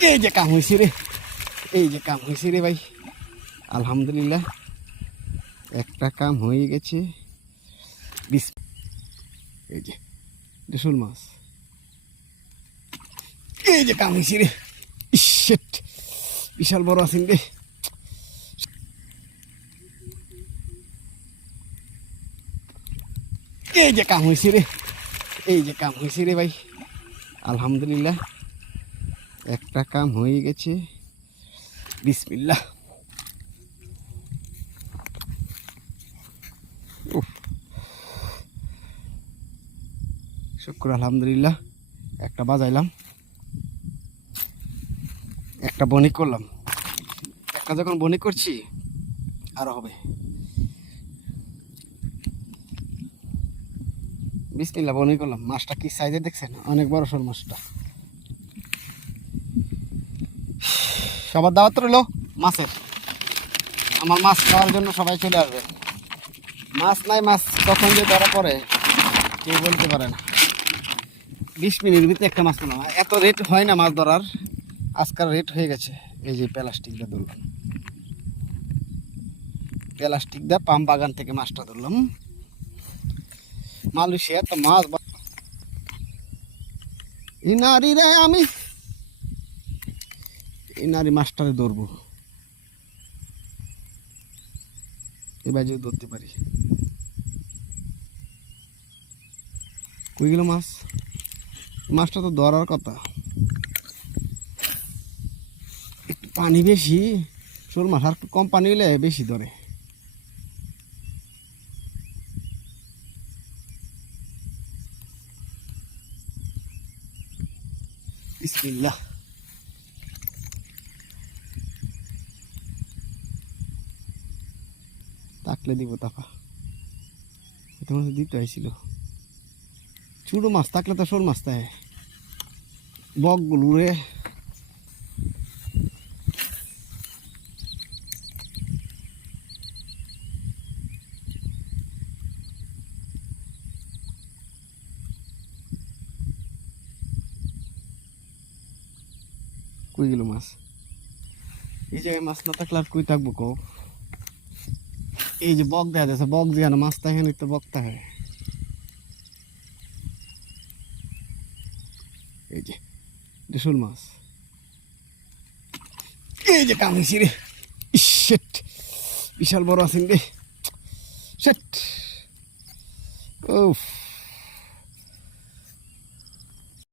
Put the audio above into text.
এই যে কাম হয়েছে রে। এই যে কাম হয়েছে রে ভাই। আলহামদুলিল্লাহ। একটা কাম হয়ে গেছে। বিস এই যে এটা শোল মাছ। এই যে কাম হয়েছে রে। ইসেট বিশাল বড় আছেন রে। এই যে কাম হয়েছে রে। এই যে কাম হয়েছে রে ভাই। আলহামদুলিল্লাহ। একটা কাম হয়ে গেছে। বিসমিল্লাহ। উফ। শুক্র, আলহামদুলিল্লাহ। একটা বাজাইলাম। একটা বনি করলাম। একটা যখন বনি করছি, আরও হবে। বিসমিল্লাহ বনি করলাম। মাছটা কি সাইজে দেখছেন? অনেক বড় সর মাছটা। সবার দাওয়াত রইল? মাছের। আমার মাছ খাওয়ার জন্য সবাই চলে আসবে। মাছ নাই, মাছ কখন যে ধরা পড়ে, কেউ বলতে পারে না। বিশ মিনিট ভিতরে একটা মাছ পেলাম এত রেট হয় না মাছ ধরার। আজকাল রেট হয়ে গেছে। এই যে প্লাস্টিকটা ধরলাম। প্লাস্টিক দিয়ে পাম বাগান থেকে মাছটা ধরলাম। মালয়েশিয়া তো মাছ বা- এই নারী রে আমি নারী মাছটারে ধরবো। এবার যদি ধরতে পারি। কই গেল মাছ? মাছটা তো ধরার কথা। একটু পানি বেশি, শোল মাছ আর কম পানি হলে বেশি ধরে। বিসমিল্লাহ। তাকলে দিব তাপা এটা মনে দিতে হয়েছিল। ছোটো মাছ থাকলে তো শোল মাছ তাই। বকগুলো রে। কই গেল মাছ? এই জায়গায় মাছ না থাকলে আর কই থাকব কো এই যে বক দেখা যাচ্ছে, বক যেখানে মাছ থাকে না তো বক থাকে এই যে এটা মাছ। এই যে কামিছি রে ইসেট বিশাল বড় আছেন রে। সেট উফ।